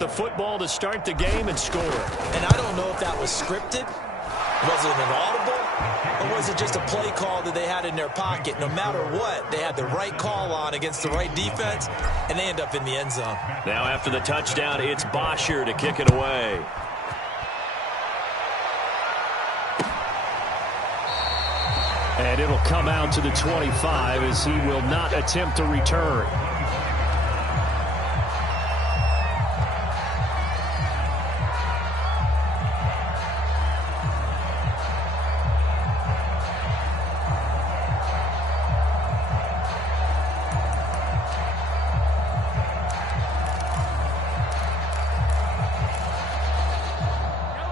The football to start the game and score. And I don't know if that was scripted. Was it an audible? Or was it just a play call that they had in their pocket? No matter what, they had the right call on against the right defense, and they end up in the end zone. Now after the touchdown, it's Bosher to kick it away. And it'll come out to the 25 as he will not attempt to return.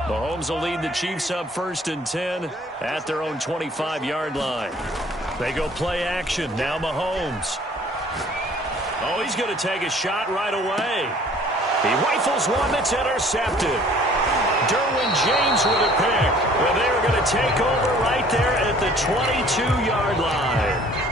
Mahomes will lead the Chiefs up 1st and 10 at their own 25-yard line. They go play action. Now Mahomes. Oh, he's going to take a shot right away. He rifles one that's intercepted. Derwin James with a pick. Well, they're going to take over right there at the 22-yard line.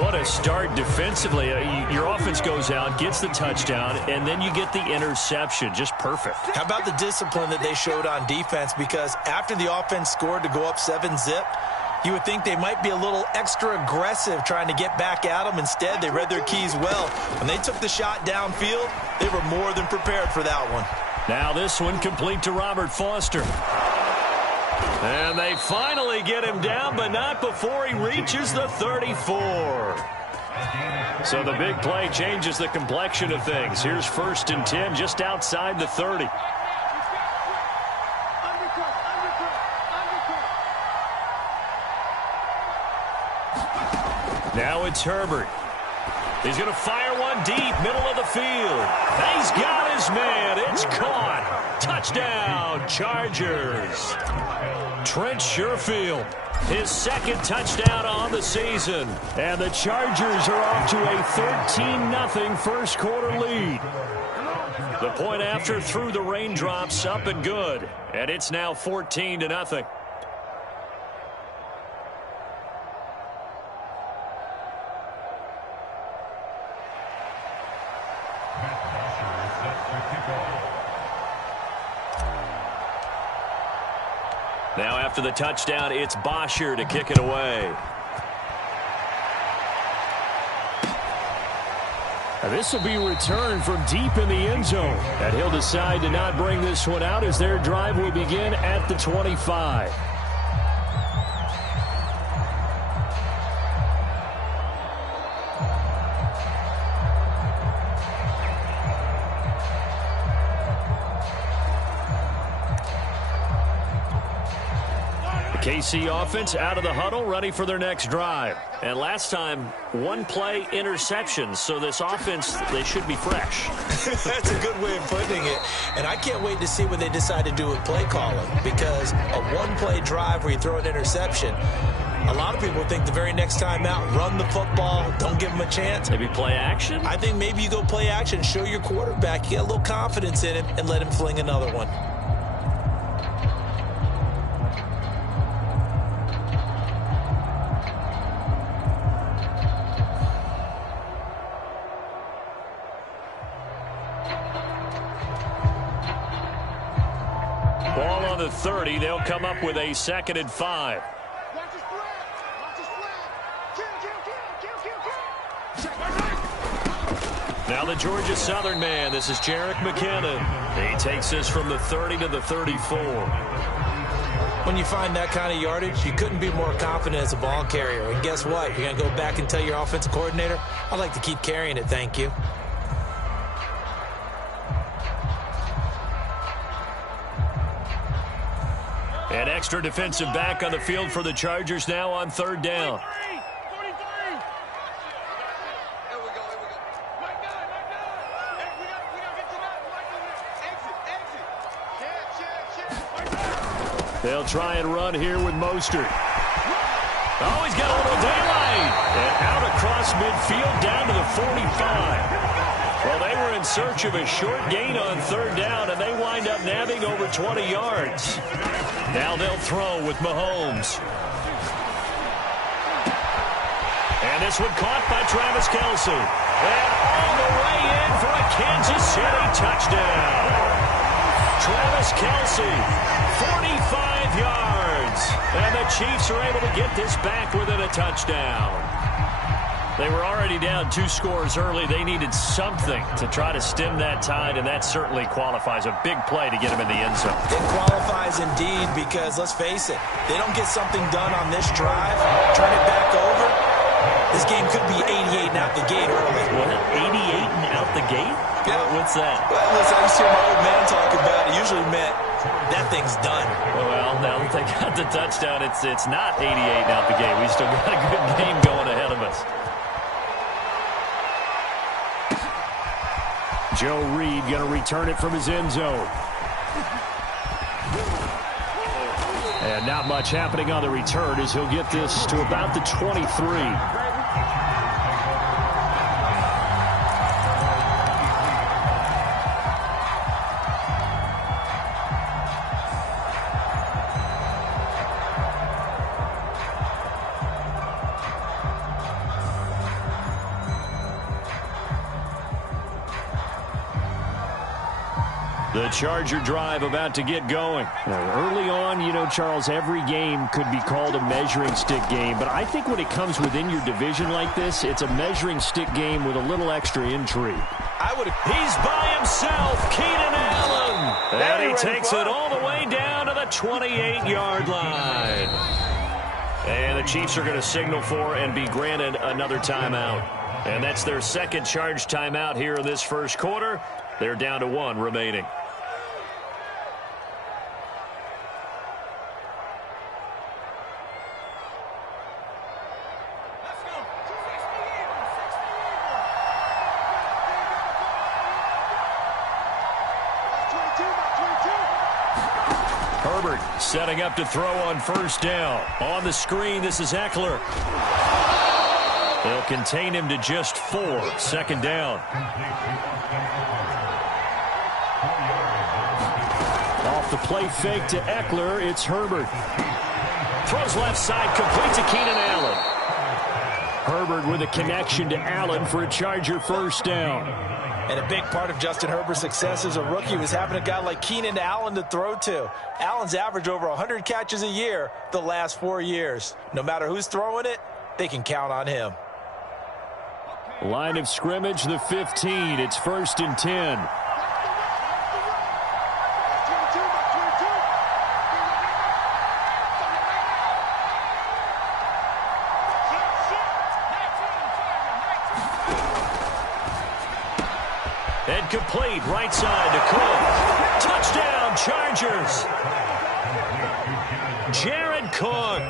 What a start defensively. Your offense goes out, gets the touchdown, and then you get the interception. Just perfect. How about the discipline that they showed on defense? Because after the offense scored to go up 7-zip, you would think they might be a little extra aggressive trying to get back at them. Instead, they read their keys well. When they took the shot downfield, they were more than prepared for that one. Now this one complete to Robert Foster. And they finally get him down, but not before he reaches the 34. So the big play changes the complexion of things. Here's 1st and 10 just outside the 30. Now it's Herbert. He's going to fire one deep, middle of the field. He's got his man. It's caught. Touchdown, Chargers. Trent Sherfield, his 2nd touchdown on the season. And the Chargers are off to a 13-0 first quarter lead. The point after through the raindrops, up and good. And it's now 14-0. Now after the touchdown, it's Bosher to kick it away. This will be returned from deep in the end zone. And he'll decide to not bring this one out as their drive will begin at the 25. KC offense out of the huddle, ready for their next drive. And last time, one play interception, so this offense, they should be fresh. That's a good way of putting it. And I can't wait to see what they decide to do with play calling, because a one-play drive where you throw an interception, a lot of people think the very next time out, run the football, don't give them a chance. Maybe play action? I think maybe you go play action, show your quarterback, you get a little confidence in him, and let him fling another one. Ball on the 30. They'll come up with a 2nd and 5. Now the Georgia Southern man. This is Jerick McKinnon. He takes this from the 30 to the 34. When you find that kind of yardage, you couldn't be more confident as a ball carrier. And guess what? You're going to go back and tell your offensive coordinator, I'd like to keep carrying it, thank you. An extra defensive back on the field for the Chargers now on 3rd down. They'll try and run here with Mostert. Oh, he's got a little daylight. And out across midfield down to the 45. Well, they were in search of a short gain on 3rd down, and they wind up nabbing over 20 yards. Now they'll throw with Mahomes. And this one caught by Travis Kelce. And all the way in for a Kansas City touchdown. Travis Kelce, 45 yards. And the Chiefs are able to get this back within a touchdown. They were already down 2 scores early. They needed something to try to stem that tide, and that certainly qualifies. A big play to get him in the end zone. It qualifies indeed because, let's face it, they don't get something done on this drive, turn it back over, this game could be 88 and out the gate early. What, 88 and out the gate? Yeah. What's that? Well, listen, I used to hear my old man talk about it. Usually meant that thing's done. Well, now that they got the touchdown, it's not 88 and out the gate. We still got a good game going ahead of us. Joe Reed going to return it from his end zone. And not much happening on the return as he'll get this to about the 23. The Charger drive about to get going. Now, early on, you know, Charles, every game could be called a measuring stick game. But I think when it comes within your division like this, it's a measuring stick game with a little extra intrigue. He's by himself, Keenan Allen. And he takes it all the way down to the 28-yard line. And the Chiefs are going to signal for and be granted another timeout. And that's their second charge timeout here in this first quarter. They're down to 1 remaining. Herbert setting up to throw on first down. On the screen, this is Eckler. They'll contain him to just 4. Second down. Off the play fake to Eckler, it's Herbert. Throws left side, complete to Keenan Allen. Herbert with a connection to Allen for a Charger first down. And a big part of Justin Herbert's success as a rookie was having a guy like Keenan Allen to throw to. Allen's averaged over 100 catches a year the last 4 years. No matter who's throwing it, they can count on him. Line of scrimmage, the 15. It's 1st and 10. And complete, right side to Cook. Touchdown, Chargers. Jared Cook,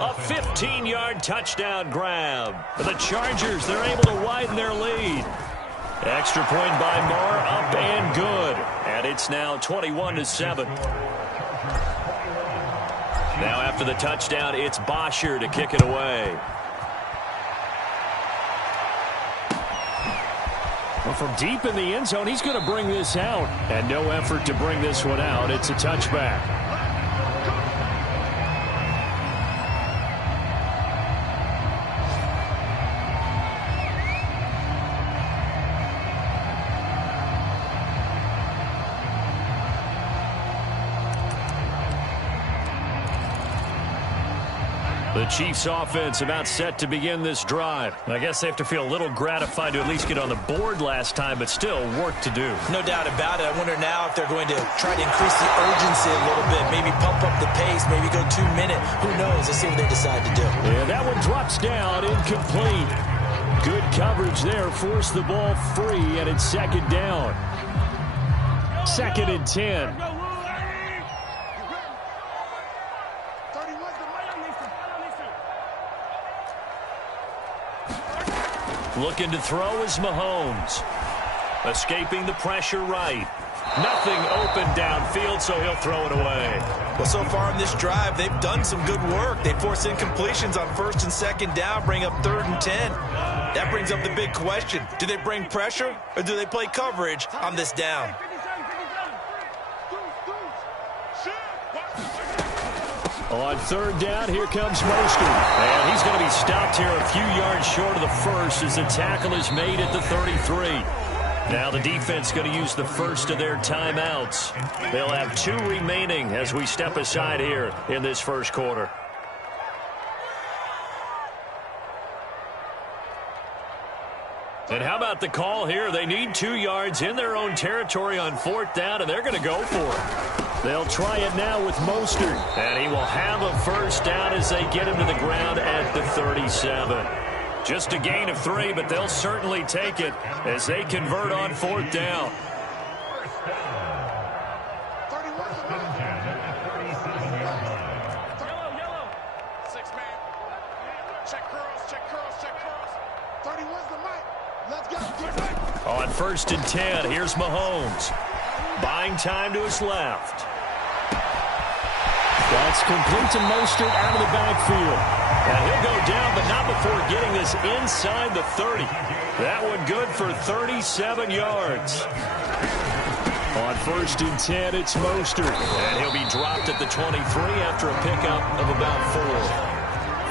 a 15-yard touchdown grab. For the Chargers, they're able to widen their lead. Extra point by Moore, up and good. And it's now 21-7. Now after the touchdown, it's Bosher to kick it away. Well, from deep in the end zone, he's going to bring this out. And no effort to bring this one out. It's a touchback. The Chiefs offense about set to begin this drive. I guess they have to feel a little gratified to at least get on the board last time, but still work to do. No doubt about it. I wonder now if they're going to try to increase the urgency a little bit, maybe pump up the pace, maybe go 2 minute. Who knows? Let's see what they decide to do. Yeah, that one drops down, incomplete. Good coverage there, force the ball free, and it's second down. 2nd and 10. Looking to throw is Mahomes. Escaping the pressure right. Nothing open downfield, so he'll throw it away. Well, so far in this drive, they've done some good work. They force incompletions on 1st and 2nd down, bring up 3rd and 10. That brings up the big question. Do they bring pressure, or do they play coverage on this down? On third down, here comes Mostert. And he's going to be stopped here a few yards short of the first as the tackle is made at the 33. Now the defense going to use the first of their timeouts. They'll have 2 remaining as we step aside here in this first quarter. And how about the call here? They need 2 yards in their own territory on fourth down, and they're going to go for it. They'll try it now with Mostert, and he will have a first down as they get him to the ground at the 37. Just a gain of 3, but they'll certainly take it as they convert on fourth down. On first and 10, here's Mahomes. Buying time to his left. That's complete to Mostert out of the backfield. And he'll go down, but not before getting this inside the 30. That one good for 37 yards. On first and 10, it's Mostert. And he'll be dropped at the 23 after a pickup of about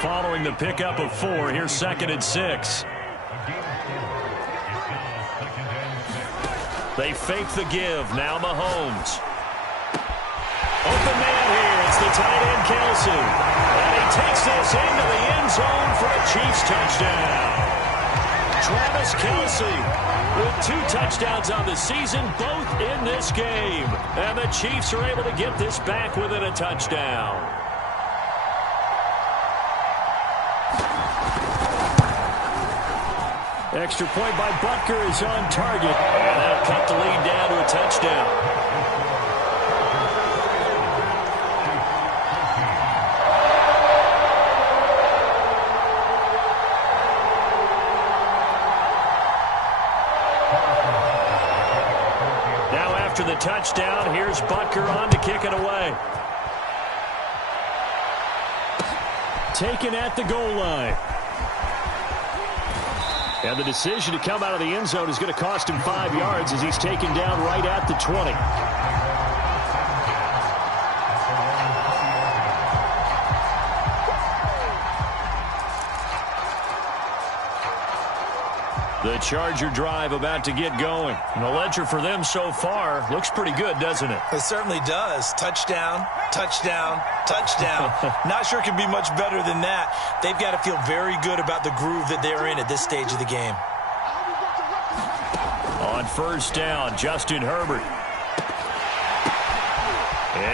4. Following the pickup of 4, here's second and 6. They fake the give. Now Mahomes. Open man here. It's the tight end, Kelsey. And he takes this into the end zone for a Chiefs touchdown. Travis Kelsey with 2 touchdowns on the season, both in this game. And the Chiefs are able to get this back within a touchdown. Extra point by Butker is on target. And that'll cut the lead down to a touchdown. Now after the touchdown, here's Butker on to kick it away. Taken at the goal line. And the decision to come out of the end zone is going to cost him 5 yards as he's taken down right at the 20. The Charger drive about to get going. And the ledger for them so far looks pretty good, doesn't it? It certainly does. Touchdown, touchdown, touchdown. Not sure it can be much better than that. They've got to feel very good about the groove that they're in at this stage of the game. On first down, Justin Herbert.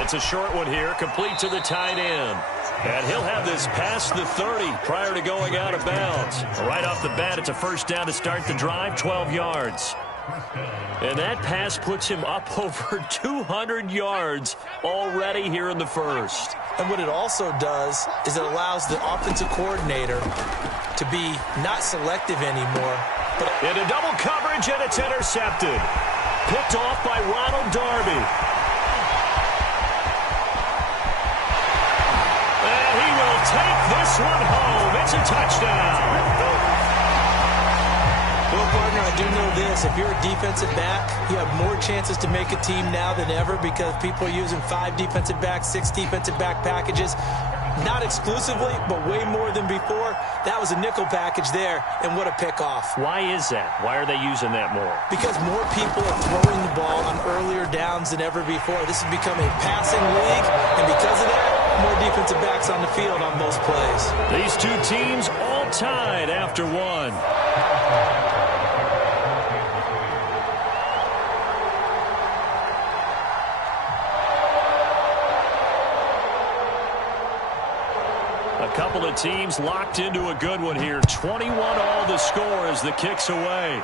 It's a short one here, complete to the tight end. And he'll have this past the 30 prior to going out of bounds. Right off the bat, it's a first down to start the drive, 12 yards. And that pass puts him up over 200 yards already here in the first. And what it also does is it allows the offensive coordinator to be not selective anymore. But into double coverage, and it's intercepted. Picked off by Ronald Darby. Take this one home. It's a touchdown. Well, partner, I do know this. If you're a defensive back, you have more chances to make a team now than ever because people are using 5 defensive backs, 6 defensive back packages. Not exclusively, but way more than before. That was a nickel package there, and what a pickoff. Why is that? Why are they using that more? Because more people are throwing the ball on earlier downs than ever before. This has become a passing league, and because of that, more defensive backs on the field on most plays. These 2 teams all tied after 1. A couple of teams locked into a good one here. 21 all the score as the kick's away.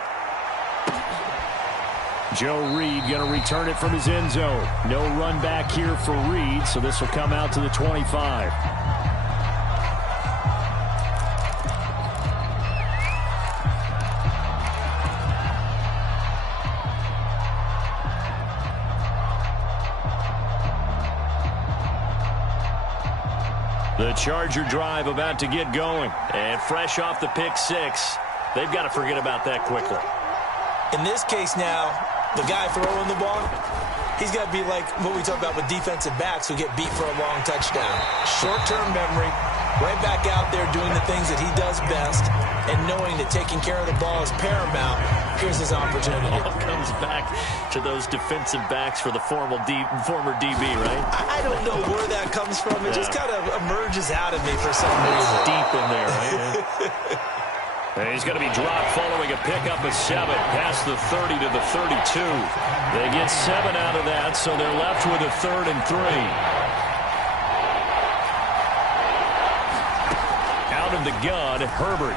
Joe Reed going to return it from his end zone. No run back here for Reed, so this will come out to the 25. The Charger drive about to get going. And fresh off the pick 6, they've got to forget about that quickly. In this case now, the guy throwing the ball, He's got to be like what we talk about with defensive backs who get beat for a long touchdown. Short-term memory, right back out there doing the things that he does best, and knowing that taking care of the ball is paramount. Here's his opportunity. It all comes back to those defensive backs for the former DB, right? I don't know where that comes from. It just kind of emerges out of me for some reason. It's deep in there, right? And he's going to be dropped following a pickup of 7 past the 30 to the 32. They get 7 out of that, so they're left with a 3rd and 3. Out of the gun, Herbert.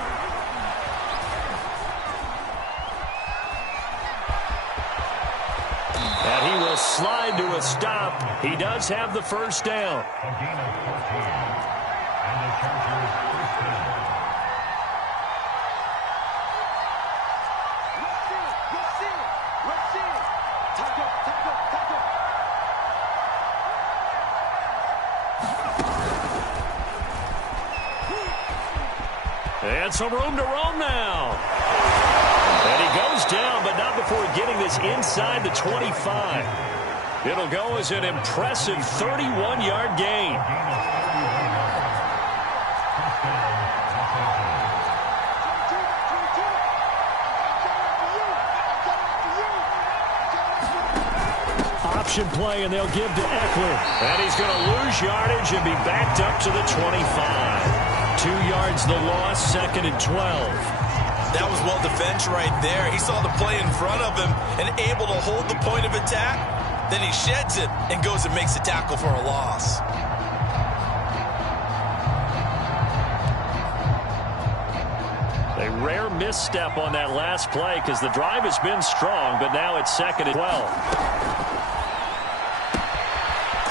And he will slide to a stop. He does have the first down. And some room to roam now. And he goes down, but not before getting this inside the 25. It'll go as an impressive 31-yard gain. Option play, and they'll give to Eckler. And he's going to lose yardage and be backed up to the 25. 2 yards the loss, 2nd and 12. That was well defense right there. He saw the play in front of him and able to hold the point of attack. Then he sheds it and goes and makes a tackle for a loss. A rare misstep on that last play because the drive has been strong, but now it's 2nd and 12.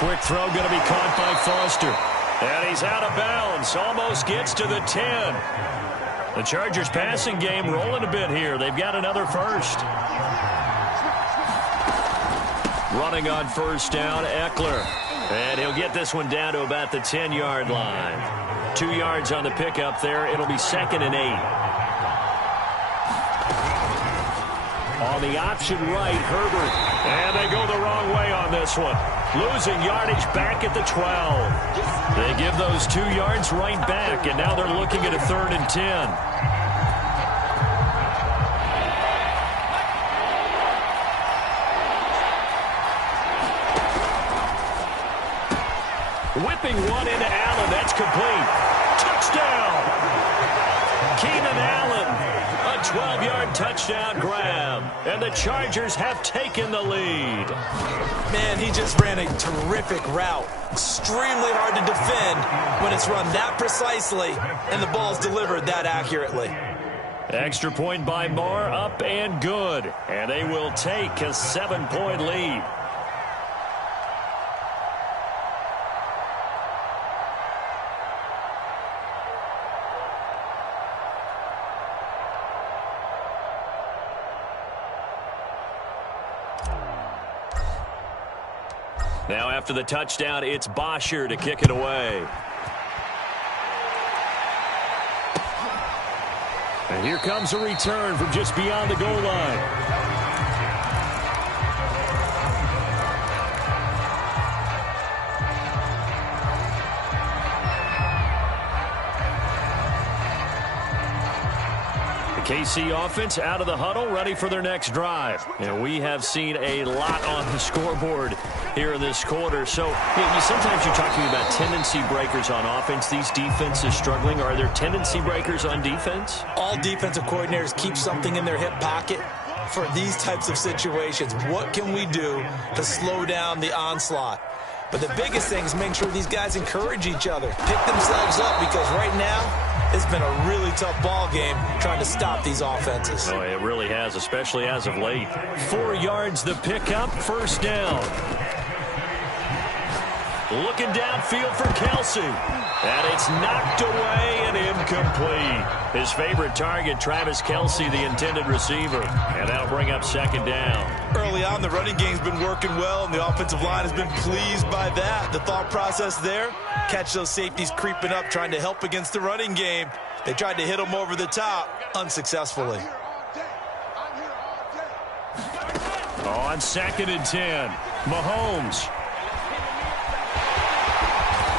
Quick throw going to be caught by Foster. And he's out of bounds. Almost gets to the 10. The Chargers passing game rolling a bit here. They've got another first. Running on first down, Eckler. And he'll get this one down to about the 10-yard line. 2 yards on the pickup there. It'll be 2nd and 8. On the option right, Herbert. And they go the wrong way on this one. Losing yardage back at the 12. They give those 2 yards right back, and now they're looking at a 3rd and 10. Whipping one into Allen. That's complete. Touchdown! Keenan Allen. A 12-yard touchdown grab. And the Chargers have taken the lead. Man, he just ran a terrific route. Extremely hard to defend when it's run that precisely and the ball's delivered that accurately. Extra point by Moore, up and good. And they will take a 7-point lead. Now after the touchdown, it's Bosher to kick it away. And here comes a return from just beyond the goal line. KC offense out of the huddle, ready for their next drive. And we have seen a lot on the scoreboard here in this quarter. So sometimes you're talking about tendency breakers on offense. These defenses struggling. Are there tendency breakers on defense? All defensive coordinators keep something in their hip pocket for these types of situations. What can we do to slow down the onslaught? But the biggest thing is making sure these guys encourage each other, pick themselves up, because right now it's been a really tough ball game trying to stop these offenses. Oh, it really has, especially as of late. 4 yards the pickup, first down. Looking downfield for Kelsey. And it's knocked away and incomplete. His favorite target, Travis Kelsey, the intended receiver. And that'll bring up second down. Early on, the running game's been working well, and the offensive line has been pleased by that. The thought process there, catch those safeties creeping up, trying to help against the running game. They tried to hit them over the top, unsuccessfully. On second and 10. Mahomes.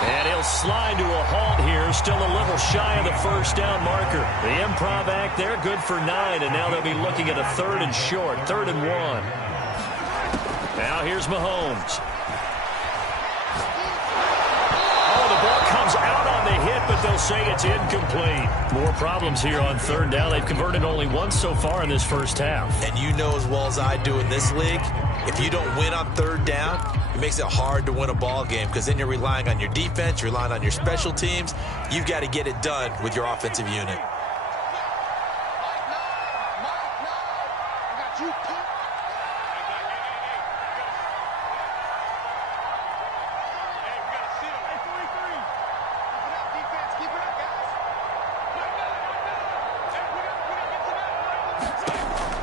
And he'll slide to a halt here, still a little shy of the first down marker. The improv act there, good for 9, and now they'll be looking at a 3rd and short, 3rd and 1. Now here's Mahomes. Oh, the ball comes out on the hit, but they'll say it's incomplete. More problems here on 3rd down. They've converted only once so far in this first half. And you know as well as I do in this league, if you don't win on 3rd down, it makes it hard to win a ball game because then you're relying on your defense, you're relying on your special teams. You've got to get it done with your offensive unit.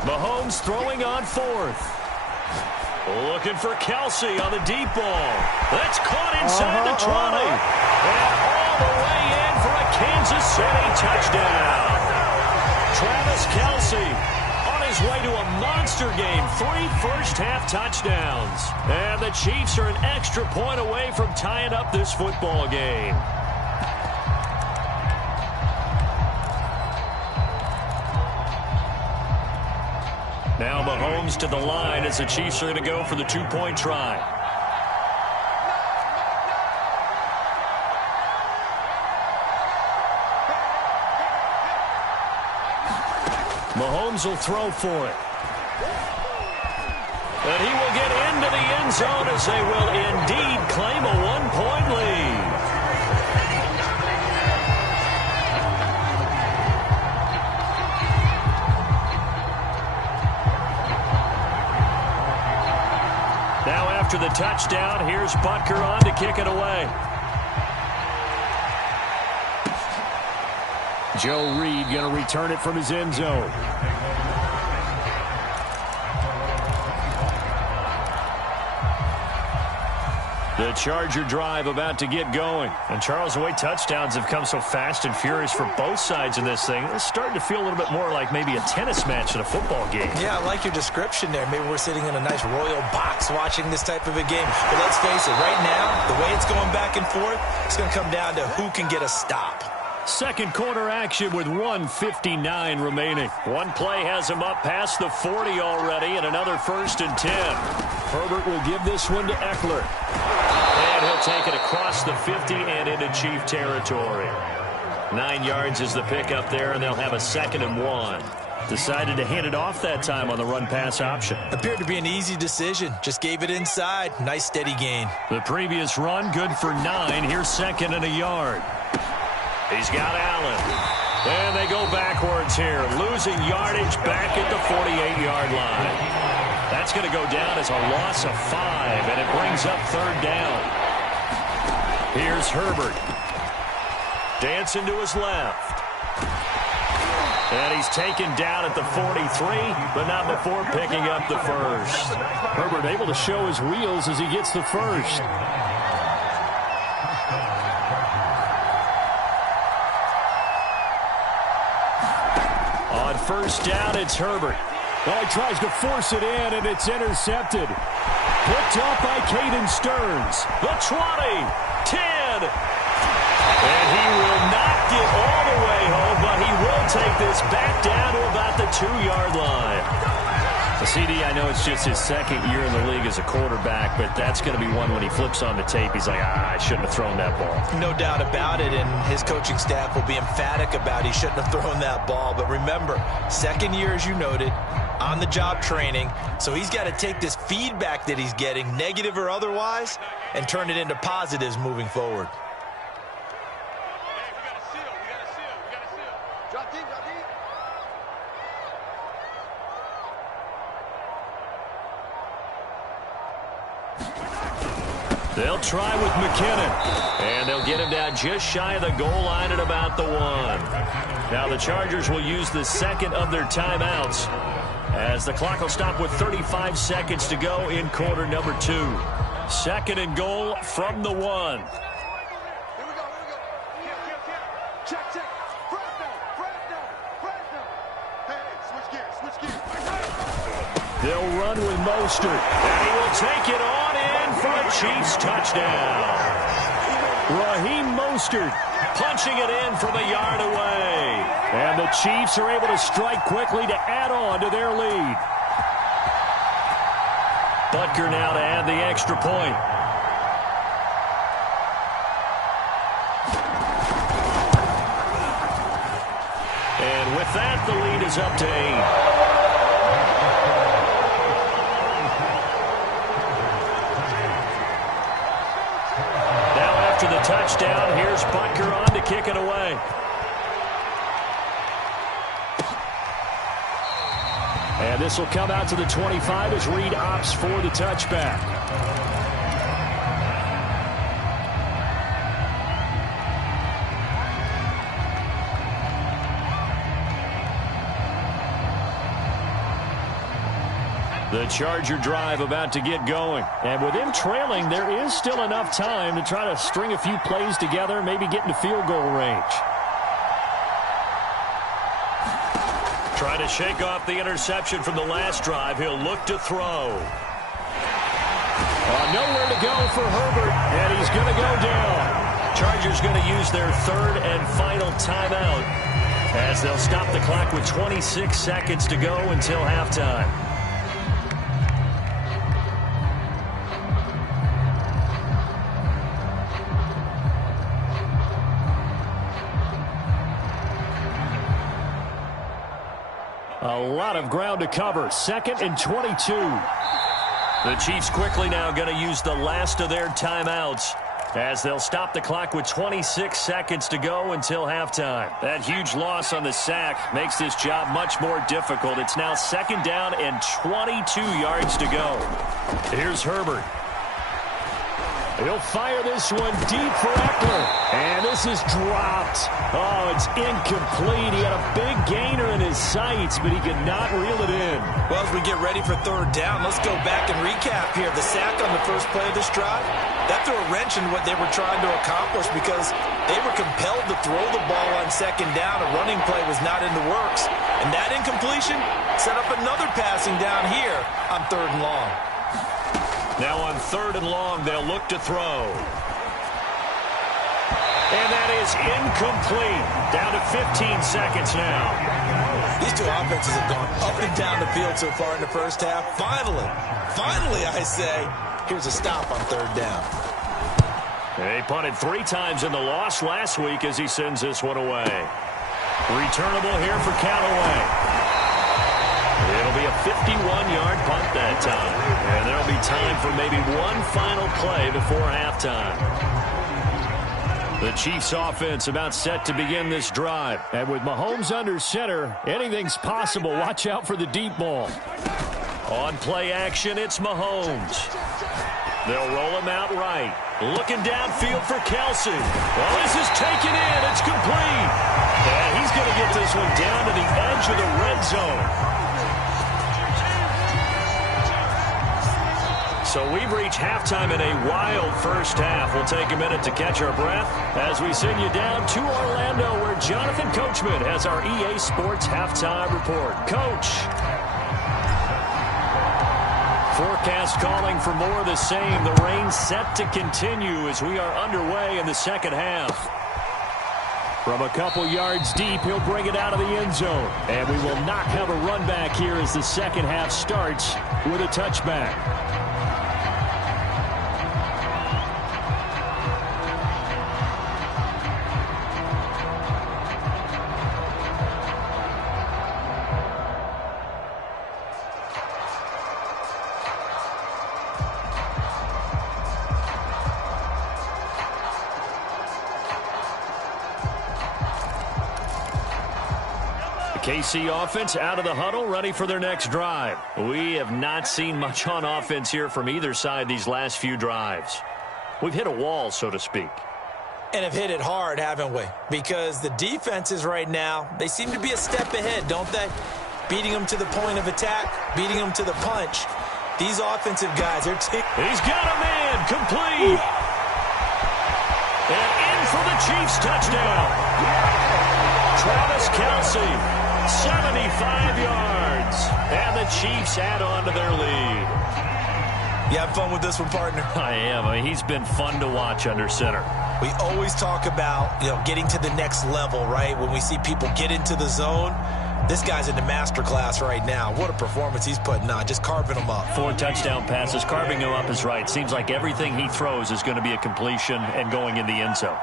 Mahomes throwing on 4th. Looking for Kelsey on the deep ball. That's caught inside the 20. And all the way in for a Kansas City touchdown. Travis Kelsey on his way to a monster game. 3 first-half touchdowns. And the Chiefs are an extra point away from tying up this football game. Now Mahomes to the line as the Chiefs are going to go for the 2-point try. Mahomes will throw for it. And he will get into the end zone as they will indeed claim a 1-point lead. Now after the touchdown, here's Butker on to kick it away. Joe Reed going to return it from his end zone. The Charger drive about to get going. And Charles, the way touchdowns have come so fast and furious for both sides in this thing, it's starting to feel a little bit more like maybe a tennis match in a football game. Yeah, I like your description there. Maybe we're sitting in a nice royal box watching this type of a game. But let's face it, right now, the way it's going back and forth, it's going to come down to who can get a stop. Second quarter action with 1:59 remaining. One play has him up past the 40 already, and another 1st and 10. Herbert will give this one to Eckler. And he'll take it across the 50 and into Chief territory. 9 yards is the pickup there, and they'll have a 2nd and 1. Decided to hand it off that time on the run-pass option. Appeared to be an easy decision. Just gave it inside. Nice steady gain. The previous run good for 9. Here's 2nd and a yard. He's got Allen. And they go backwards here. Losing yardage back at the 48-yard line. That's going to go down as a loss of 5, and it brings up 3rd down. Here's Herbert. Dancing to his left. And he's taken down at the 43, but not before picking up the 1st. Herbert able to show his wheels as he gets the 1st. On 1st down, it's Herbert. Well, he tries to force it in, and it's intercepted. Picked up by Caden Stearns. The 20, 10. And he will not get all the way home, but he will take this back down to about the 2-yard line. The CD, I know it's just his 2nd year in the league as a quarterback, but that's going to be one when he flips on the tape. He's like, I shouldn't have thrown that ball. No doubt about it, and his coaching staff will be emphatic about he shouldn't have thrown that ball. But remember, 2nd year, as you noted, on-the-job training, so he's got to take this feedback that he's getting, negative or otherwise, and turn it into positives moving forward. They'll try with McKinnon, and they'll get him down just shy of the goal line at about the 1. Now the Chargers will use the 2nd of their timeouts as the clock will stop with 35 seconds to go in quarter number 2. 2nd and goal from the 1. They'll run with Mostert. And he will take it on in for a Chiefs touchdown. Raheem Mostert punching it in from a yard away. And the Chiefs are able to strike quickly to add on to their lead. Butker now to add the extra point. And with that, the lead is up to 8. After the touchdown, here's Butker on to kick it away. And this will come out to the 25 as Reed opts for the touchback. The Charger drive about to get going. And with him trailing, there is still enough time to try to string a few plays together, maybe get into field goal range. Trying to shake off the interception from the last drive. He'll look to throw. Nowhere to go for Herbert, and he's going to go down. Chargers going to use their third and final timeout as they'll stop the clock with 26 seconds to go until halftime. A lot of ground to cover. 2nd and 22. The Chiefs quickly now going to use the last of their timeouts as they'll stop the clock with 26 seconds to go until halftime. That huge loss on the sack makes this job much more difficult. It's now 2nd down and 22 yards to go. Here's Herbert. He'll fire this one deep for Eckler. And this is dropped. Oh, it's incomplete. He had a big gainer in his sights, but he could not reel it in. Well, as we get ready for 3rd down, let's go back and recap here. The sack on the first play of this drive, that threw a wrench in what they were trying to accomplish because they were compelled to throw the ball on 2nd down. A running play was not in the works. And that incompletion set up another passing down here on 3rd and long. Now on 3rd and long, they'll look to throw. And that is incomplete. Down to 15 seconds now. These two offenses have gone up and down the field so far in the first half. Finally, I say, here's a stop on 3rd down. They punted 3 times in the loss last week as he sends this one away. Returnable here for Callaway. It'll be a 51-yard punt that time. And there'll be time for maybe one final play before halftime. The Chiefs offense about set to begin this drive. And with Mahomes under center, anything's possible. Watch out for the deep ball. On play action, it's Mahomes. They'll roll him out right. Looking downfield for Kelsey. Well, this is taken in. It's complete. And he's going to get this one down to the edge of the red zone. So we've reached halftime in a wild first half. We'll take a minute to catch our breath as we send you down to Orlando, where Jonathan Coachman has our EA Sports halftime report. Coach. Forecast calling for more of the same. The rain set to continue as we are underway in the second half. From a couple yards deep, he'll bring it out of the end zone. And we will not have a run back here as the second half starts with a touchback. KC offense out of the huddle, ready for their next drive. We have not seen much on offense here from either side these last few drives. We've hit a wall, so to speak. And have hit it hard, haven't we? Because the defenses right now, they seem to be a step ahead, don't they? Beating them to the point of attack, beating them to the punch. These offensive guys, they're he's got a man, complete. And in for the Chiefs touchdown. Travis Kelce. 75 yards. And the Chiefs add on to their lead. You have fun with this one, partner? I am. I mean, he's been fun to watch under center. We always talk about, getting to the next level, right? When we see people get into the zone, this guy's in the master class right now. What a performance he's putting on, just carving them up. 4 touchdown passes. Carving him up is right. Seems like everything he throws is going to be a completion and going in the end zone.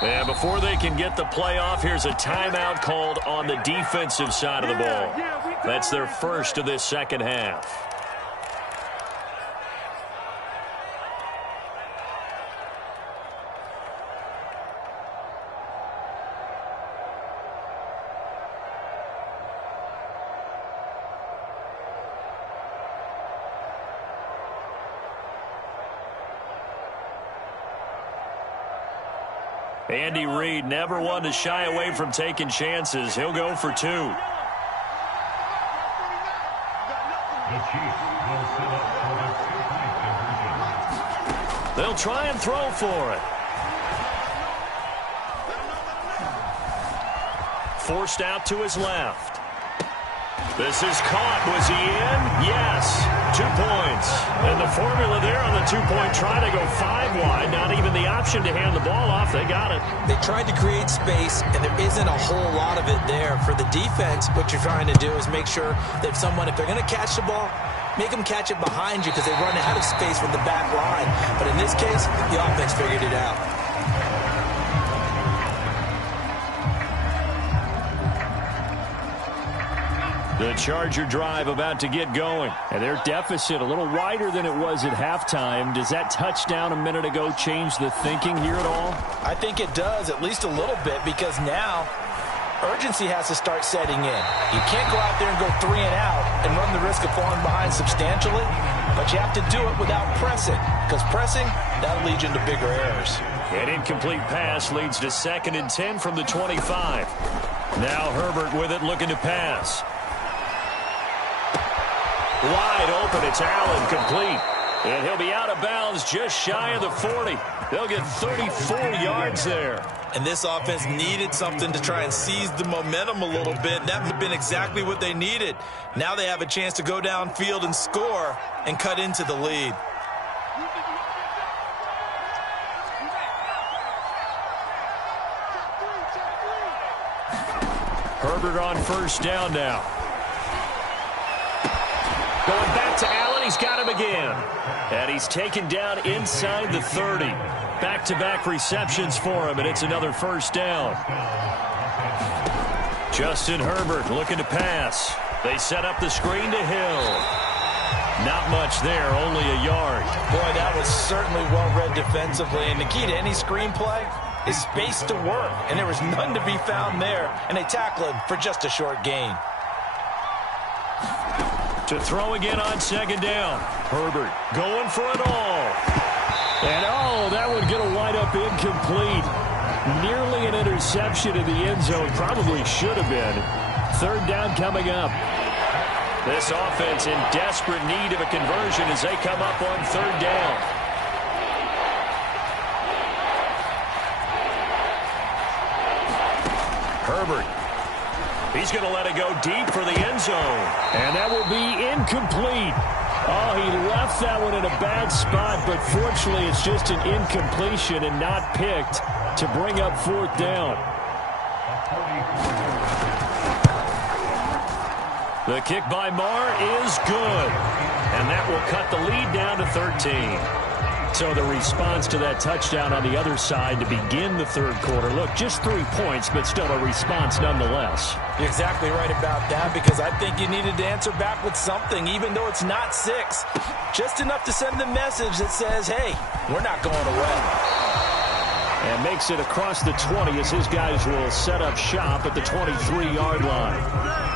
And before they can get the play off, here's a timeout called on the defensive side of the ball. That's their first of this second half. Andy Reid never one to shy away from taking chances. He'll go for 2. They'll try and throw for it. Forced out to his left. This is caught. Was he in? Yes. 2 points. And the formula there on the 2-point try to go 5 wide. Not even the option to hand the ball off. They got it. They tried to create space, and there isn't a whole lot of it there. For the defense, what you're trying to do is make sure that if they're going to catch the ball, make them catch it behind you because they run out of space with the back line. But in this case, the offense figured it out. The Charger drive about to get going. And their deficit a little wider than it was at halftime. Does that touchdown a minute ago change the thinking here at all? I think it does, at least a little bit, because now urgency has to start setting in. You can't go out there and go 3 and out and run the risk of falling behind substantially, but you have to do it without pressing, because pressing, that'll lead you into bigger errors. An incomplete pass leads to 2nd and 10 from the 25. Now Herbert with it, looking to pass. Wide open, it's Allen, complete. And he'll be out of bounds just shy of the 40. They'll get 34 yards there. And this offense needed something to try and seize the momentum a little bit. That would have been exactly what they needed. Now they have a chance to go downfield and score and cut into the lead. Herbert on first down now. Going back to Allen, he's got him again. And he's taken down inside the 30. Back-to-back receptions for him, and it's another first down. Justin Herbert looking to pass. They set up the screen to Hill. Not much there, only a yard. Boy, that was certainly well-read defensively. And the key to any screenplay is space to work. And there was none to be found there. And they tackle him for just a short gain. To throw again on second down. Herbert going for it all. And, that would get a wind-up incomplete. Nearly an interception in the end zone. Probably should have been. Third down coming up. This offense in desperate need of a conversion as they come up on third down. Herbert. He's going to let it go deep for the end zone. And that will be incomplete. Oh, he left that one in a bad spot, but fortunately it's just an incompletion and not picked to bring up fourth down. The kick by Marr is good. And that will cut the lead down to 13. So the response to that touchdown on the other side to begin the third quarter. Look, just 3 points, but still a response nonetheless. You're exactly right about that, because I think you needed to answer back with something, even though it's not 6. Just enough to send the message that says, hey, we're not going away. And makes it across the 20 as his guys will set up shop at the 23-yard line.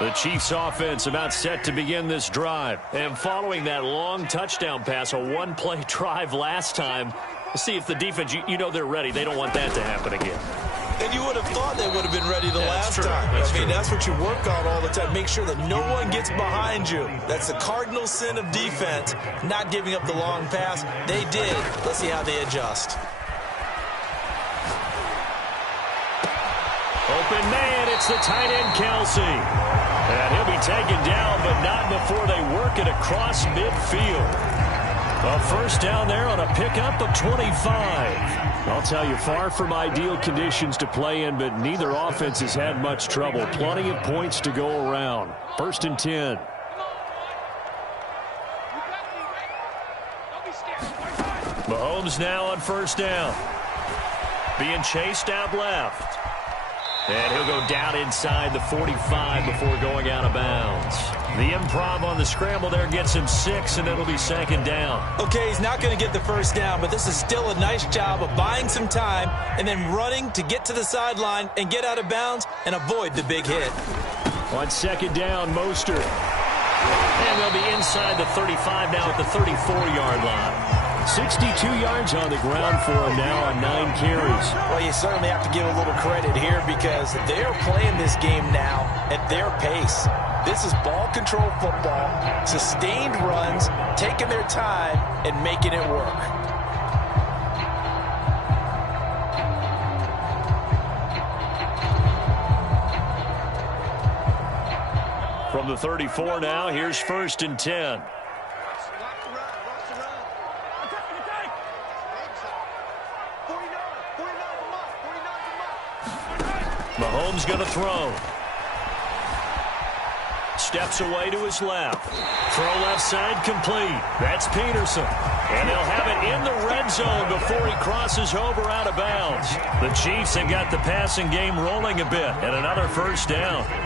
The Chiefs offense about set to begin this drive. And following that long touchdown pass, a one-play drive last time, see if the defense, you know they're ready. They don't want that to happen again. And you would have thought they would have been ready the last true. time. That's true. That's what you work on all the time. Make sure that no one gets behind you. That's the cardinal sin of defense, not giving up the long pass. They did. Let's see how they adjust. Open man, it's the tight end, Kelsey. And he'll be taken down, but not before they work it across midfield. A first down there on a pickup of 25. I'll tell you, far from ideal conditions to play in, but neither offense has had much trouble. Plenty of points to go around. 1st and 10. Mahomes now on first down. Being chased out left. And he'll go down inside the 45 before going out of bounds. The improv on the scramble there gets him 6, and it'll be 2nd down. Okay, he's not going to get the first down, but this is still a nice job of buying some time and then running to get to the sideline and get out of bounds and avoid the big hit. On 2nd down, Mostert. And they'll be inside the 35 now at the 34-yard line. 62 yards on the ground for him now on 9 carries. Well, you certainly have to give a little credit here because they're playing this game now at their pace. This is ball control football, sustained runs, taking their time and making it work. From the 34 now, here's 1st and 10. Mahomes going to throw. Steps away to his left. Throw left side complete. That's Peterson. And they'll have it in the red zone before he crosses over out of bounds. The Chiefs have got the passing game rolling a bit. And another first down. Trying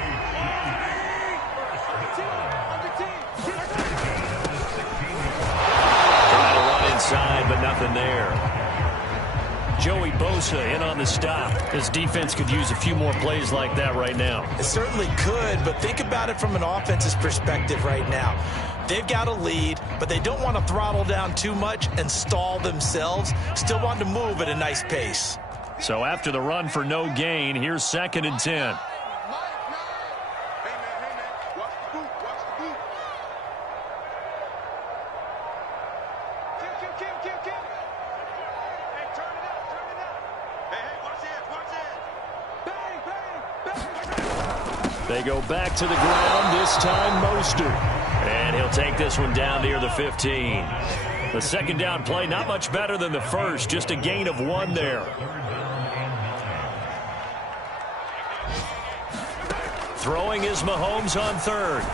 to run inside, but nothing there. Joey Bosa in on the stop. His defense could use a few more plays like that right now. It certainly could, but think about it from an offense's perspective right now. They've got a lead, but they don't want to throttle down too much and stall themselves. Still want to move at a nice pace. So after the run for no gain, here's 2nd and 10. They go back to the ground, this time Mostert. And he'll take this one down near the 15. The 2nd down play, not much better than the first, just a gain of 1 there. Throwing is Mahomes on 3rd.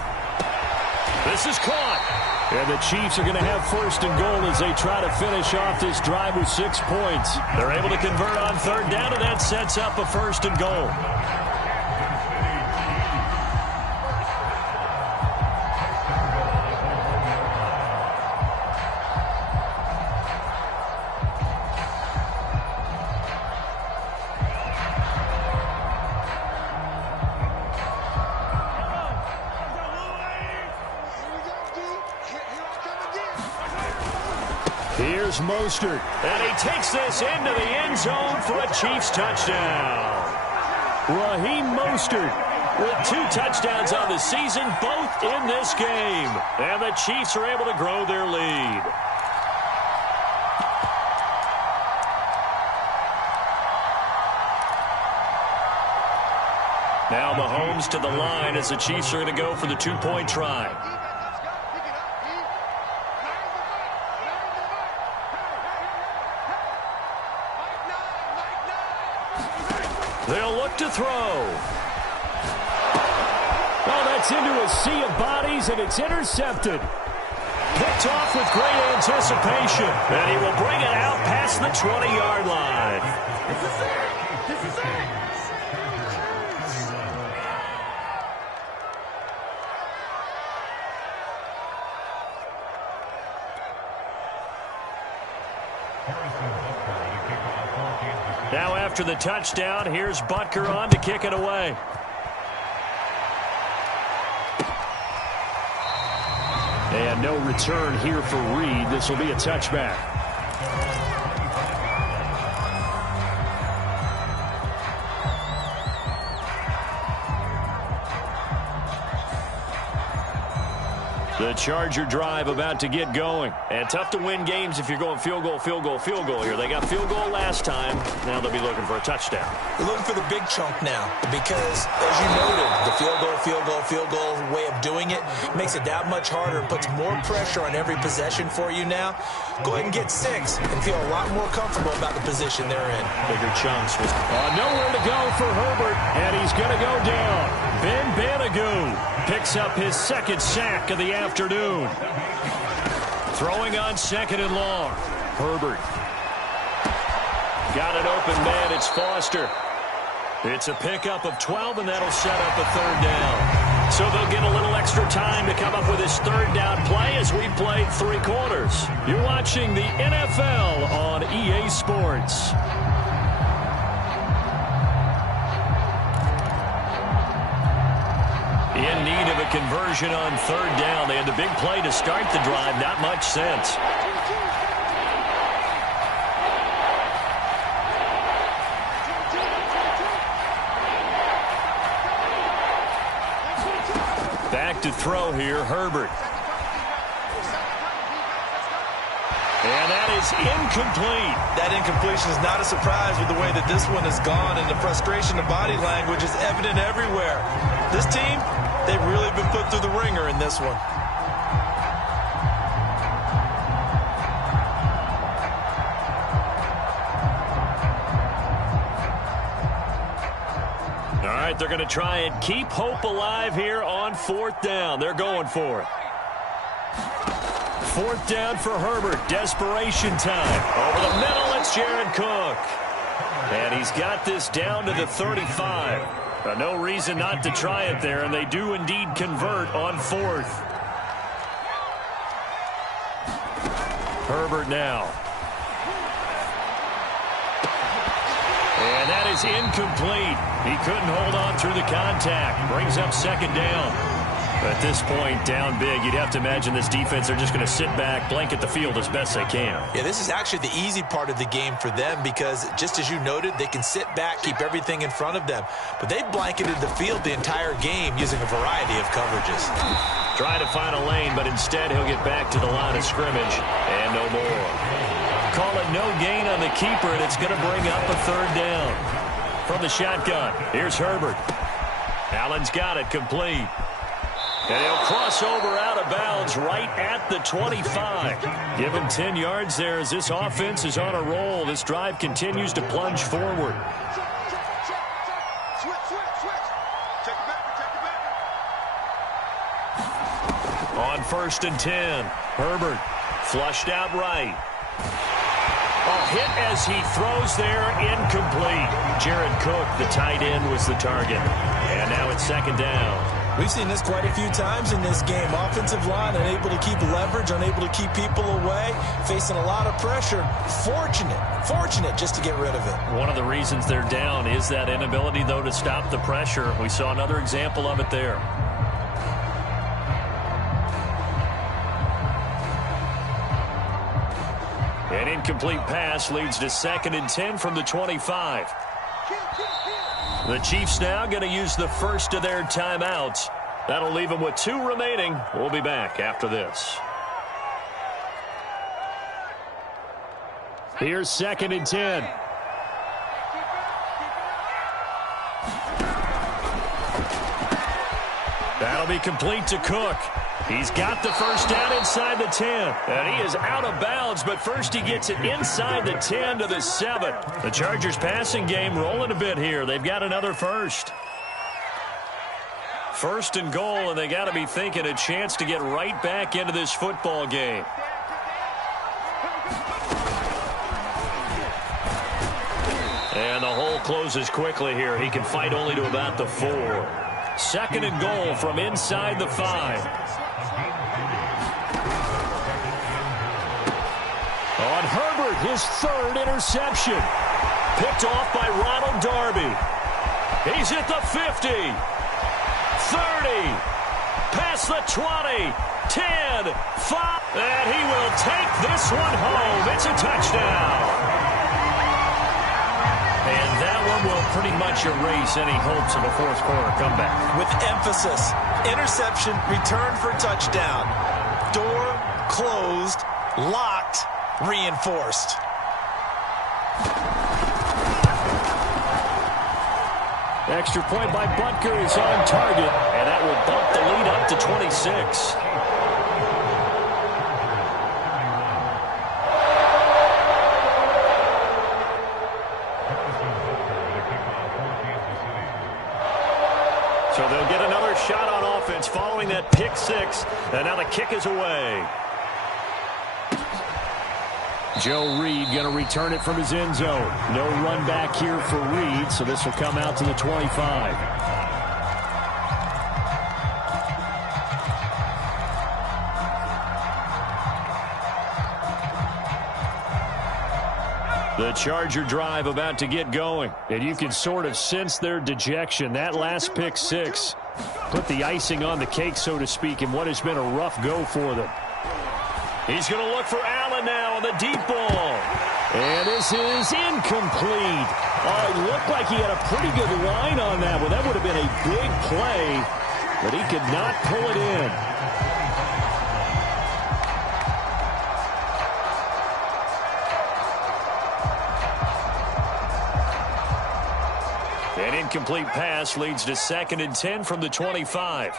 This is caught. And the Chiefs are going to have 1st and goal as they try to finish off this drive with 6 points. They're able to convert on 3rd down, and that sets up a 1st and goal. Here's Mostert, and he takes this into the end zone for a Chiefs touchdown. Raheem Mostert with 2 touchdowns on the season, both in this game. And the Chiefs are able to grow their lead. Now Mahomes to the line as the Chiefs are going to go for the 2-point try. They'll look to throw. Oh, that's into a sea of bodies, and it's intercepted. Picked off with great anticipation, and he will bring it out past the 20-yard line. This is it. This is it. Now after the touchdown, here's Butker on to kick it away. And no return here for Reed. This will be a touchback. The Charger drive about to get going. And tough to win games if you're going field goal, field goal, field goal here. They got field goal last time. Now they'll be looking for a touchdown. They're looking for the big chunk now because, as you noted, the field goal way of doing it makes it that much harder and puts more pressure on every possession for you now. Go ahead and get 6 and feel a lot more comfortable about the position they're in. Bigger chunks. Nowhere to go for Herbert, and he's going to go down. Ben Banagoo picks up his second sack of the afternoon. Throwing on 2nd and long. Herbert. Got an open man. It's Foster. It's a pickup of 12, and that'll set up a 3rd down. So they'll get a little extra time to come up with this 3rd down play as we played 3 quarters. You're watching the NFL on EA Sports. In need of a conversion on 3rd down. They had the big play to start the drive. Not much sense. Back to throw here, Herbert. And that is incomplete. That incompletion is not a surprise with the way that this one has gone, and the frustration of body language is evident everywhere. This team, they've really been put through the ringer in this one. All right, they're going to try and keep hope alive here on 4th down. They're going for it. 4th down for Herbert. Desperation time. Over the middle, it's Jared Cook. And he's got this down to the 35. No reason not to try it there, and they do indeed convert on 4th. Herbert now. And that is incomplete. He couldn't hold on through the contact. Brings up 2nd down. At this point, down big, you'd have to imagine this defense are just going to sit back, blanket the field as best they can. Yeah, this is actually the easy part of the game for them because, just as you noted, they can sit back, keep everything in front of them. But they've blanketed the field the entire game using a variety of coverages. Try to find a lane, but instead he'll get back to the line of scrimmage. And no more. Call it no gain on the keeper, and it's going to bring up a 3rd down. From the shotgun, here's Herbert. Allen's got it, complete. And he'll cross over out of bounds right at the 25. Give him 10 yards there as this offense is on a roll. This drive continues to plunge forward. On 1st and 10, Herbert flushed out right. Hit as he throws there, incomplete. Jared Cook, the tight end, was the target. And now it's 2nd down. We've seen this quite a few times in this game. Offensive line unable to keep leverage, unable to keep people away, facing a lot of pressure. Fortunate just to get rid of it. One of the reasons they're down is that inability, though, to stop the pressure. We saw another example of it there. An incomplete pass leads to 2nd and 10 from the 25. The Chiefs now going to use the first of their timeouts. That'll leave them with 2 remaining. We'll be back after this. Here's 2nd and 10. That'll be complete to Cook. He's got the first down inside the 10. And he is out of bounds, but first he gets it inside the 10 to the 7. The Chargers passing game rolling a bit here. They've got another first. 1st and goal, and they got to be thinking a chance to get right back into this football game. And the hole closes quickly here. He can fight only to about the 4. 2nd and goal from inside the 5. On Herbert, his 3rd interception. Picked off by Ronald Darby. He's at the 50. 30. Past the 20, 10, 5, and he will take this one home. It's a touchdown. And that one will pretty much erase any hopes of a fourth quarter comeback. With emphasis, interception, return for touchdown. Door closed, locked, reinforced. Extra point by Butker is on target, and that will bump the lead up to 26. So they'll get another shot on offense following that pick six, and now the kick is away. Joe Reed going to return it from his end zone. No run back here for Reed, so this will come out to the 25. The Charger drive about to get going, and you can sort of sense their dejection. That last pick six put the icing on the cake, so to speak, in what has been a rough go for them. He's going to look for Allen now on the deep ball. And this is incomplete. Oh, it looked like he had a pretty good line on that one. That would have been a big play, but he could not pull it in. An incomplete pass leads to 2nd and 10 from the 25.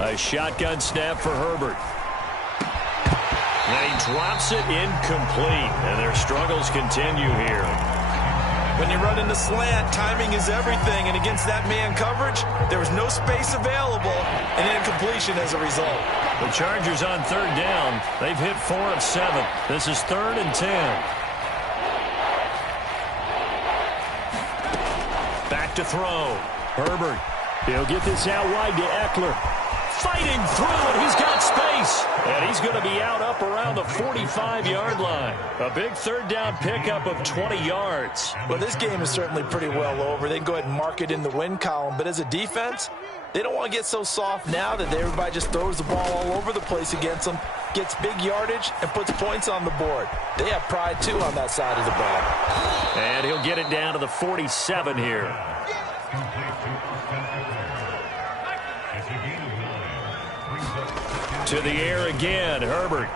A shotgun snap for Herbert. And he drops it incomplete. And their struggles continue here. When you run into slant, timing is everything. And against that man coverage, there was no space available. And incompletion as a result. The Chargers on 3rd down. They've hit 4 of 7. This is 3rd and 10. Back to throw. Herbert. He'll get this out wide to Eckler. Fighting through, and he's got space. And he's going to be out up around the 45-yard line. A big 3rd down pickup of 20 yards. Well, this game is certainly pretty well over. They can go ahead and mark it in the win column. But as a defense, they don't want to get so soft now that everybody just throws the ball all over the place against them, gets big yardage, and puts points on the board. They have pride, too, on that side of the ball. And he'll get it down to the 47 here. To the air again, Herbert.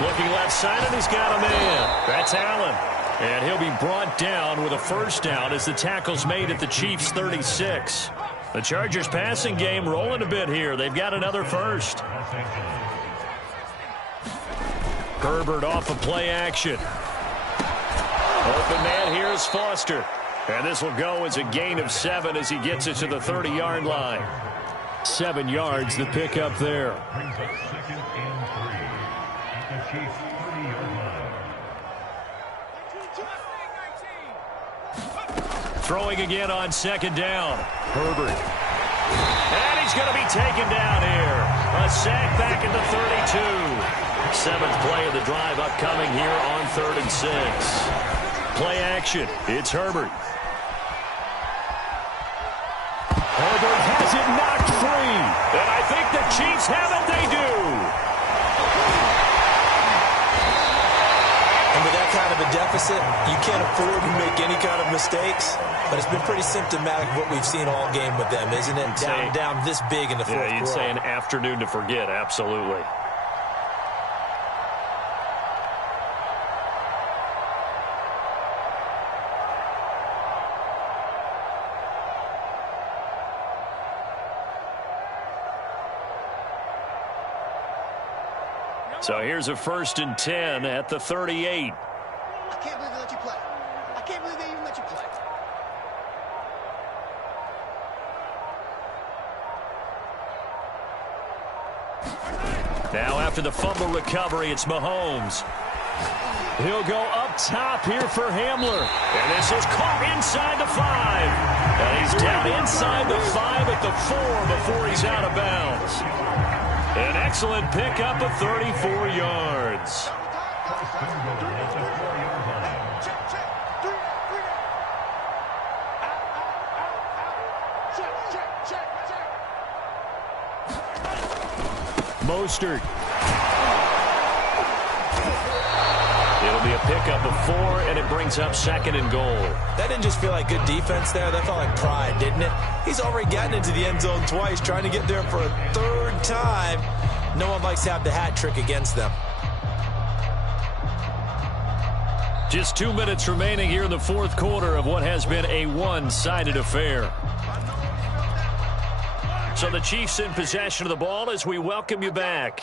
Looking left side, and he's got a man. That's Allen. And he'll be brought down with a 1st down as the tackle's made at the Chiefs' 36. The Chargers passing game rolling a bit here. They've got another 1st. Herbert off of play action. Open man here is Foster. And this will go as a gain of 7 as he gets it to the 30-yard line. 7 yards, the pickup there. Throwing again on 2nd down. Herbert. And he's going to be taken down here. A sack back at the 32. 7th play of the drive upcoming here on 3rd and 6. Play action. It's Herbert. Herbert has it knocked free. And I think the Chiefs have it. They do. And with that kind of a deficit, you can't afford to make any kind of mistakes. But it's been pretty symptomatic of what we've seen all game with them, isn't it? Down this big in the 4th quarter. Yeah, you'd say an afternoon to forget. Absolutely. So here's a 1st and 10 at the 38. I can't believe they let you play. I can't believe they even let you play. Now after the fumble recovery, it's Mahomes. He'll go up top here for Hamler. And this is caught inside the 5. And he's down inside the 5 at the 4 before he's out of bounds. An excellent pickup of 34 yards. Mostert. It'll be a pickup of 4, and it brings up 2nd and goal. That didn't just feel like good defense there. That felt like pride, didn't it? He's already gotten into the end zone twice, trying to get there for a 3rd time. No one likes to have the hat trick against them. Just 2 minutes remaining here in the 4th quarter of what has been a one-sided affair. So the Chiefs in possession of the ball as we welcome you back.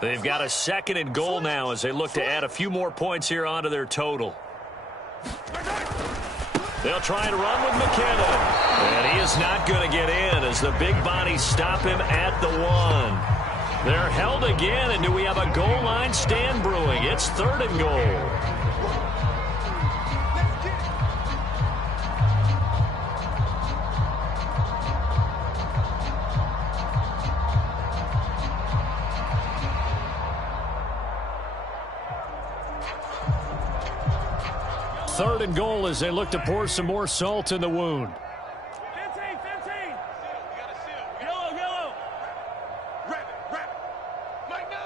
They've got a 2nd and goal now as they look to add a few more points here onto their total. They'll try and run with McKinnon. And he is not going to get in as the big bodies stop him at the 1. They're held again, and do we have a goal line stand brewing? It's 3rd and goal. Third and goal as they look to pour some more salt in the wound. 15. Yellow. Wrap it. Mike 9.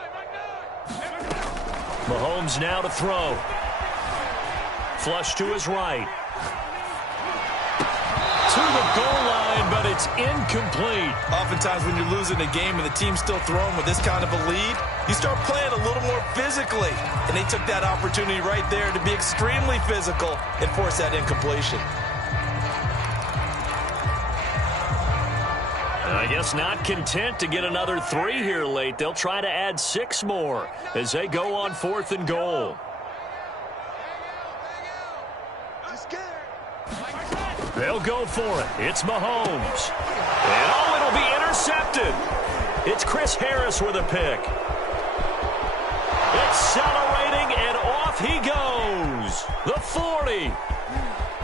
Mahomes now to throw. Flush to his right. To the goal line, but it's incomplete. Oftentimes when you're losing a game and the team's still throwing with this kind of a lead, you start playing a little more physically. And they took that opportunity right there to be extremely physical and force that incompletion. I guess not content to get another 3 here late. They'll try to add 6 more as they go on 4th and goal. They'll go for it. It's Mahomes. And oh, it'll be intercepted. It's Chris Harris with a pick. Accelerating, and off he goes. The 40,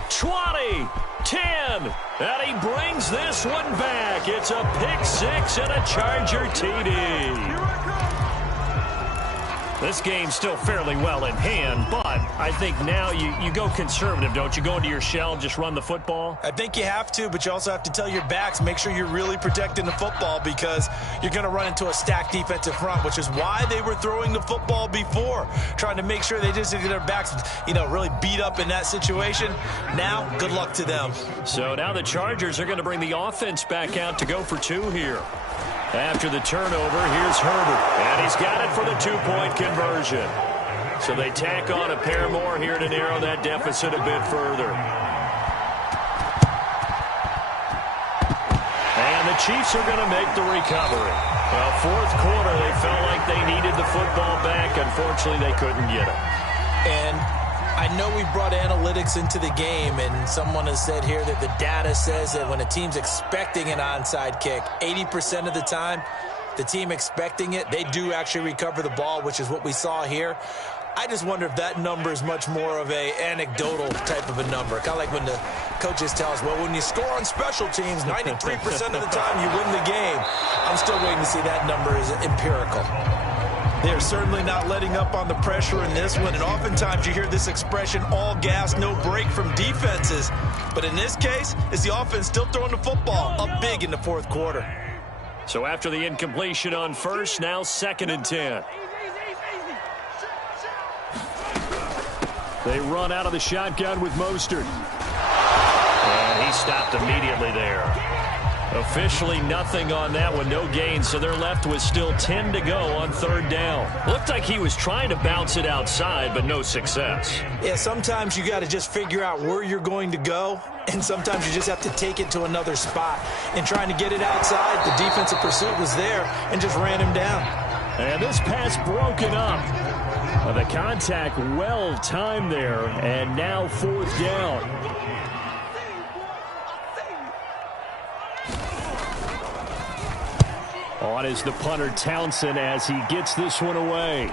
20, 10, and he brings this one back. It's a pick 6 and a Charger TD. This game's still fairly well in hand, but I think now you go conservative, don't you? Go into your shell, just run the football? I think you have to, but you also have to tell your backs, make sure you're really protecting the football because you're going to run into a stacked defensive front, which is why they were throwing the football before, trying to make sure they just get their backs, really beat up in that situation. Now, good luck to them. So now the Chargers are going to bring the offense back out to go for 2 here. After the turnover, here's Herbert, and he's got it for the 2-point conversion. So they tack on a pair more here to narrow that deficit a bit further. And the Chiefs are going to make the recovery. Well, 4th quarter, they felt like they needed the football back. Unfortunately, they couldn't get it. And I know we brought analytics into the game, and someone has said here that the data says that when a team's expecting an onside kick, 80% of the time, the team expecting it, they do actually recover the ball, which is what we saw here. I just wonder if that number is much more of a anecdotal type of a number. Kind of like when the coaches tell us, well, when you score on special teams, 93% of the time you win the game. I'm still waiting to see that number is empirical. They're certainly not letting up on the pressure in this one, and oftentimes you hear this expression, all gas, no break from defenses. But in this case, it's the offense still throwing the football up big in the 4th quarter. So after the incompletion on 1st, now 2nd and 10. They run out of the shotgun with Mostert. And he stopped immediately there. Officially nothing on that one, no gain, so they're left with still 10 to go on 3rd down. Looked like he was trying to bounce it outside, but no success. Yeah, sometimes you got to just figure out where you're going to go, and sometimes you just have to take it to another spot. And trying to get it outside, the defensive pursuit was there and just ran him down. And this pass broken up. The contact well timed there, and now 4th down. On is the punter Townsend as he gets this one away.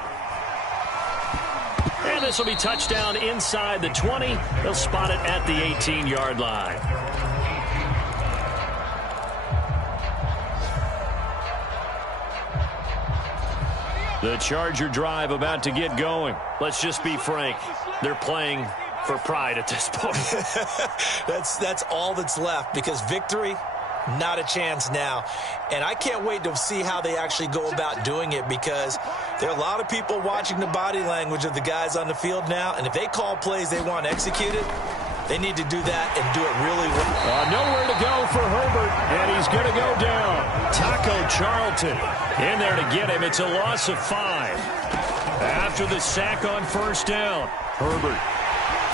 And this will be touchdown inside the 20. They'll spot it at the 18-yard line. The Charger drive about to get going. Let's just be frank. They're playing for pride at this point. That's all that's left because victory Not a chance now. And I can't wait to see how they actually go about doing it, because there are a lot of people watching the body language of the guys on the field now, and if they call plays they want executed, they need to do that and do it really well. Nowhere to go for Herbert, and he's going to go down. Taco Charlton in there to get him. It's a loss of 5. After the sack on first down, Herbert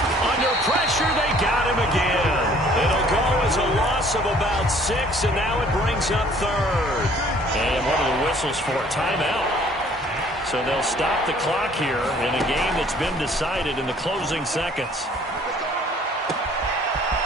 under pressure, they got him again. It'll go as a loss of about 6, and now it brings up third. And what are the whistles for? Timeout. So they'll stop the clock here in a game that's been decided in the closing seconds.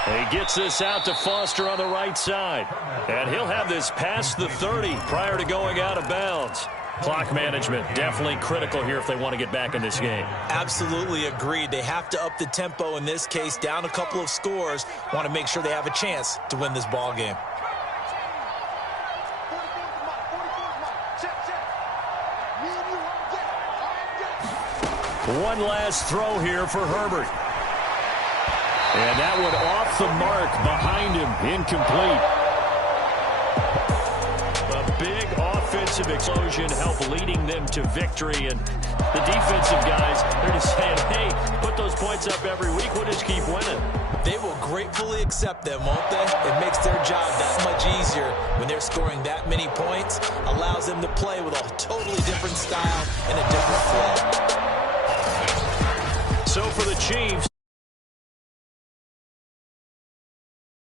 He gets this out to Foster on the right side. And he'll have this past the 30 prior to going out of bounds. Clock management definitely critical here if they want to get back in this game. Absolutely agreed. They have to up the tempo in this case, down a couple of scores. Want to make sure they have a chance to win this ball game. One last throw here for Herbert. And that one off the mark behind him, incomplete. A big offensive explosion helped leading them to victory. And the defensive guys, they're just saying, hey, put those points up every week. We'll just keep winning. They will gratefully accept them, won't they? It makes their job that much easier when they're scoring that many points. Allows them to play with a totally different style and a different flow. So for the Chiefs,